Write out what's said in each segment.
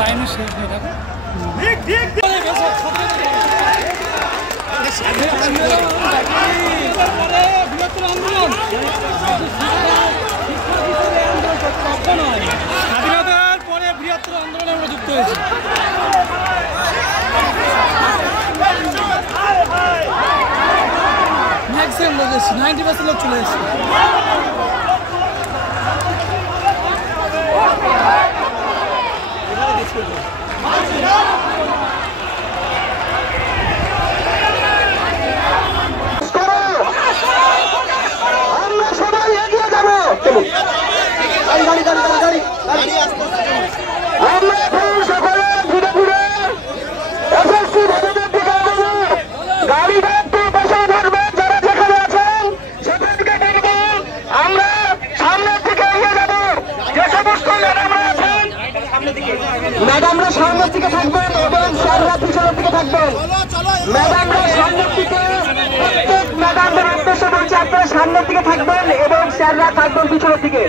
লাইনের শেষ হয়ে থাকে স্বাধীনতার পরে বৃহত্তর আন্দোলনে আমরা যুক্ত হয়েছি। 90% লোক চলে এসেছে। আমরা সবাই এগিয়ে যাবো। আমরা সকলে ঘুরে ঘুরে এসএসসি ভবনের দিকে যাবো। গাড়িটা একটু বসে ধরবে, যারা যেখানে আছেন সেখান থেকে ধরবো। আমরা সামনের দিকে এগিয়ে যাবো। যে সমস্ত ম্যাডামরা আছেন, ম্যাডামরা সামনের দিকে থাকবেন এবং স্যাররা পিছনের দিকে থাকবেন। ম্যাডামরা সামনের দিকে, প্রত্যেক ম্যাডামদের উদ্দেশ্যে বলছি আপনারা সামনের দিকে থাকবেন এবং স্যাররা থাকবেন পিছনের দিকে।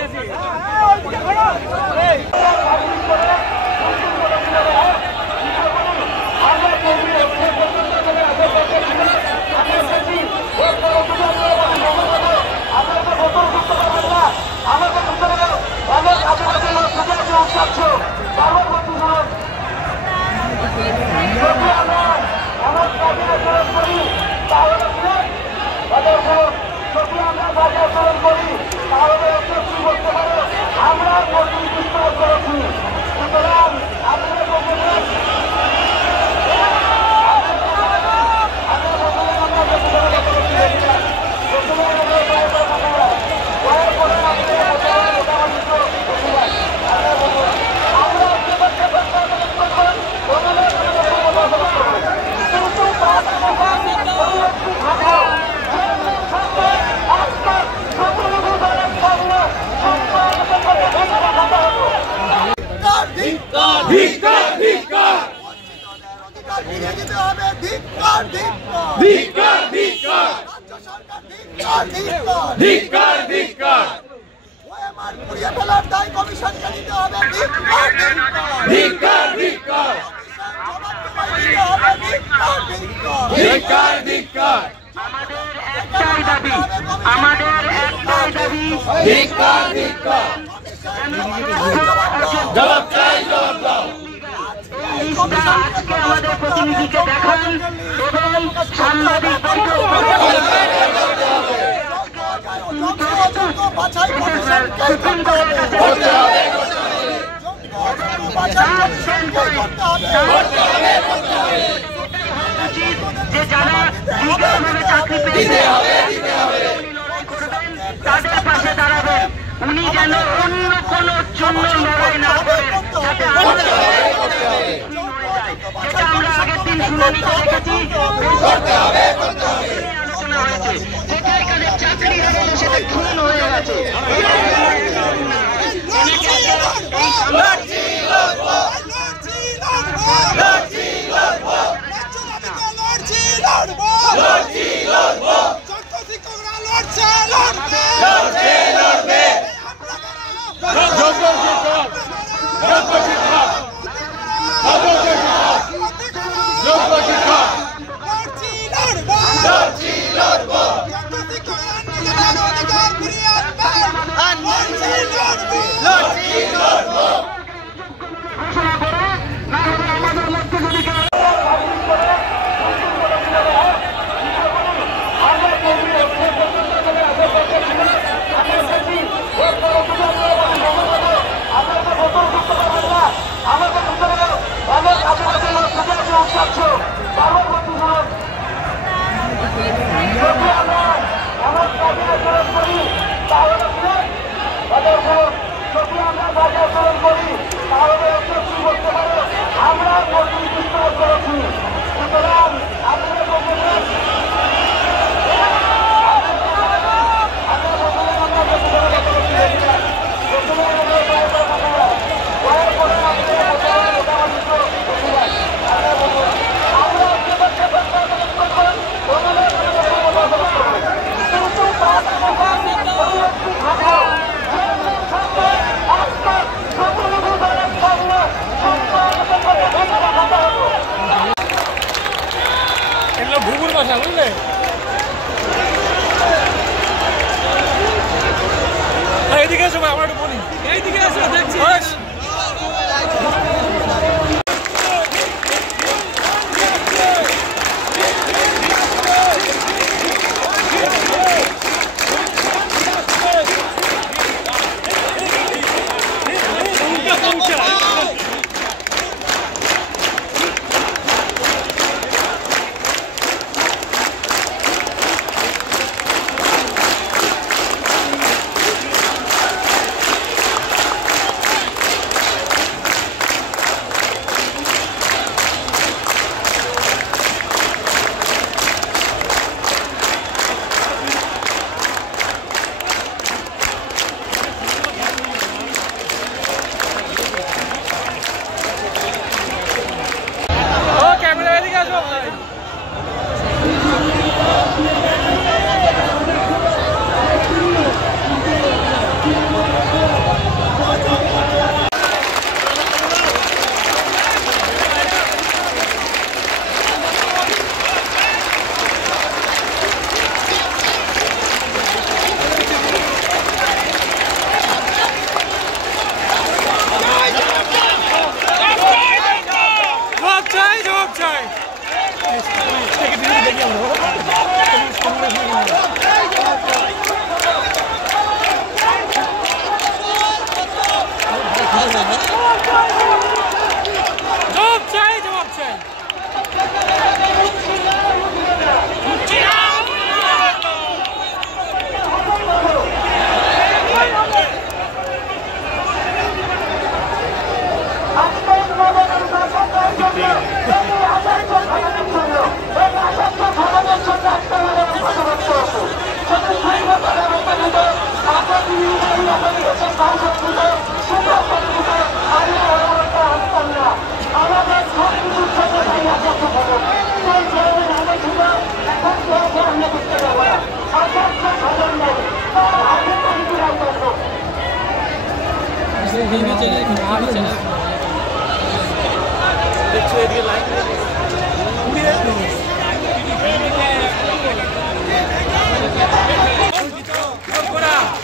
আমাদের প্রতিনিধিকে দেখান এবং সাংবাদিক যে যারা চাকরি পেয়েছে তাদের পাশে দাঁড়াবেন। উনি যেন অন্য কোনো জন্য লড়াই না করেন, যাতে যেটা আমরা আগের দিন শুনানিতে দেখেছি, আলোচনা হয়েছে, যেখানে চাকরি হারানো সেটা খুন হয়ে গেছে। আমাদের মধ্যে যদি ভালোবাসা বুঝলে। এইদিকে এসো ভাই, আমার একটু বলি। এইদিকে এসো, দেখছি।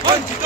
বঞ্চিত